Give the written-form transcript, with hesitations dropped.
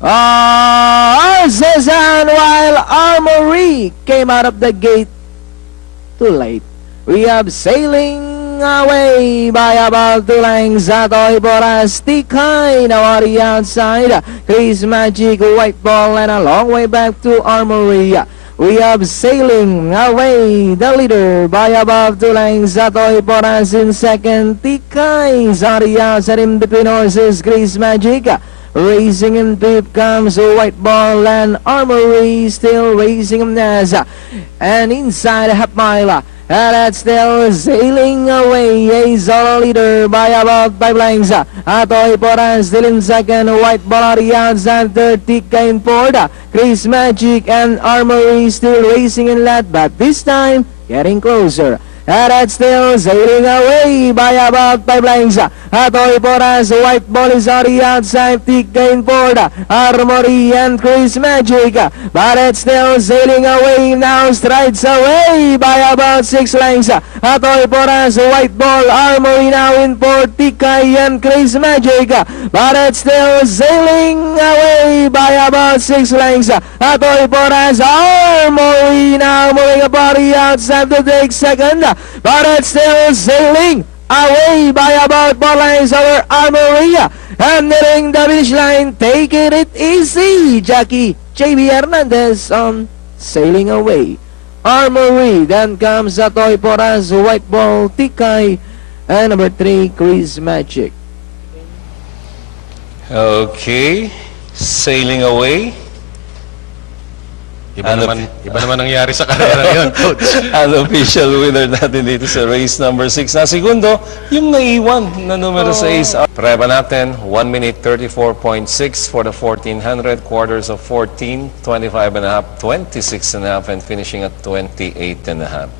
Artisan, while Armory came out of the gate too late. We have sailing away by about 2 lengths. Atoy Boras, Tikay, now on the outside. Chris Magic, white ball, and a long way back to Armory. We have sailing away the leader by about 2 lengths. Atoy Boras in second. Tikay, on the outside in between horses. Chris Magic. Racing in fifth comes White Ball, and Armory still racing him as. And inside a half mile, and that's still sailing away. A solo leader by about 5 lengths. Atoy Poran still in second. White Ball on the outside, third. Tika in fourth. Chris Magic and Armory still racing in last, but this time getting closer. And that's still sailing away by about 5 lengths. Atoy Poras, White Ball is on the outside, Tika in fourth. Armory and Chris Magic. But it's still sailing away now, strides away by about 6 lengths. Atoy Poras, White Ball, Armory now in fourth, Tika and Chris Magic. But it's still sailing away by about 6 lengths. Atoy Poras, Armory now moving about the outside to take second. But it's still sailing away by about 4 lengths over Armory. And nearing the finish line, taking it easy. Jackie J.B. Hernandez on sailing away. Armory, then comes Atoy Poras, White Ball, Tikay, and number 3, Chris Magic. Okay, sailing away. Iba naman nangyari sa karera yun, Coach. Ang official winner natin dito sa race number 6 na segundo, yung naiwan na numero 6. Preba natin, 1 minute 34.6 for the 1400, quarters of 14, 25 and a half, 26 and a half, and finishing at 28 and a half.